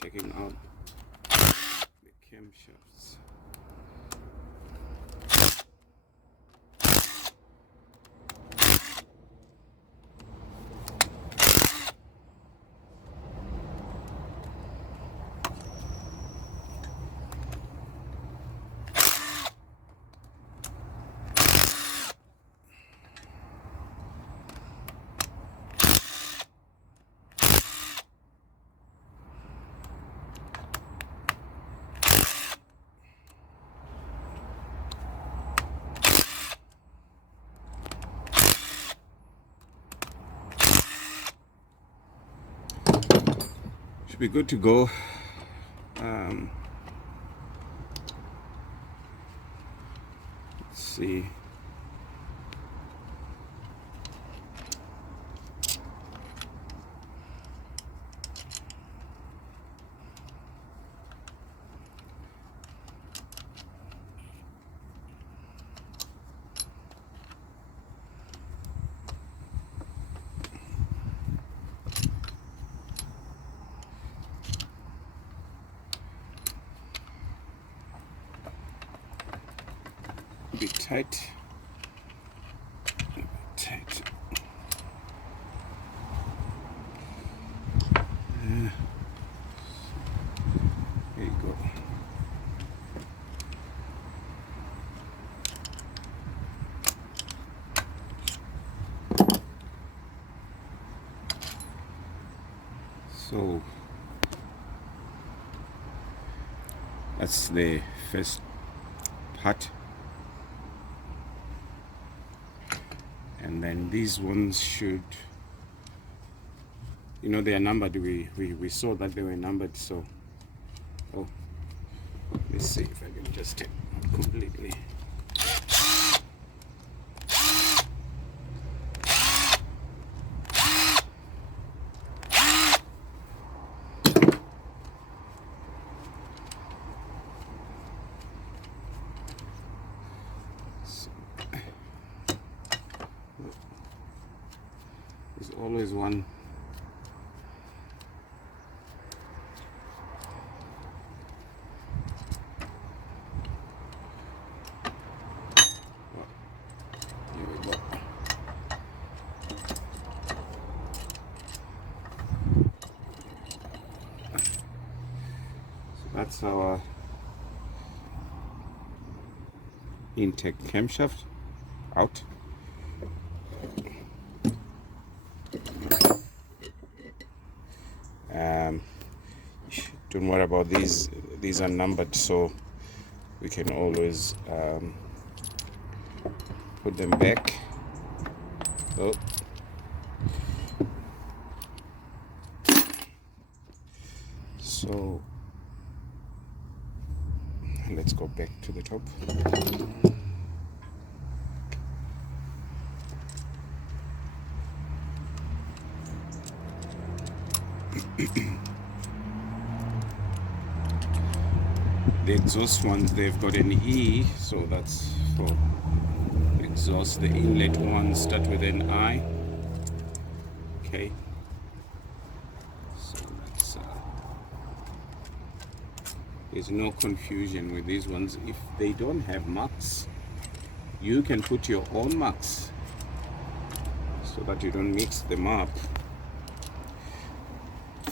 taking out the camshafts. Should be good to go. Let's see. Be tight. Tight. There you go. So that's the first part. And then these ones should, they are numbered. We saw that they were numbered. So, let's see if I can just take it completely. There's always one. Here we go. So that's our intake camshaft out. Don't worry about these are numbered, so we can always put them back. So let's go back to the top. The exhaust ones, they've got an E, so that's for exhaust. The inlet ones start with an I. Okay, so that's there's no confusion with these ones. If they don't have marks, you can put your own marks so that you don't mix them up.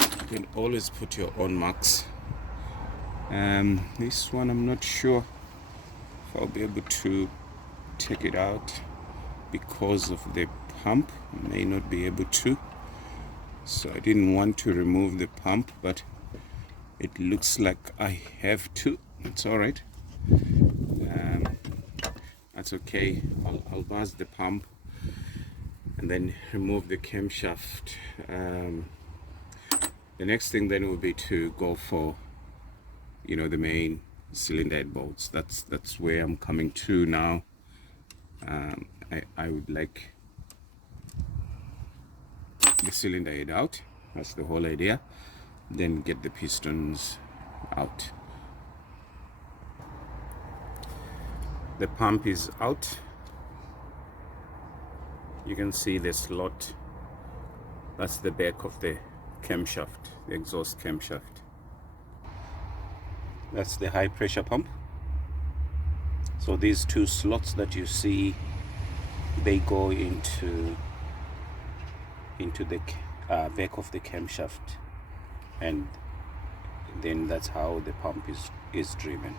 You can always put your own marks. This one I'm not sure if I'll be able to take it out because of the pump. I may not be able to, so I didn't want to remove the pump, but it looks like I have to. It's all right. That's okay. I'll buzz the pump and then remove the camshaft. The next thing then will be to go for the main cylinder head bolts. That's where I'm coming to now. I would like the cylinder head out. That's the whole idea. Then get the pistons out. The pump is out. You can see the slot. That's the back of the camshaft, the exhaust camshaft. That's the high pressure pump. So these two slots that you see, they go into the back of the camshaft, and then that's how the pump is driven.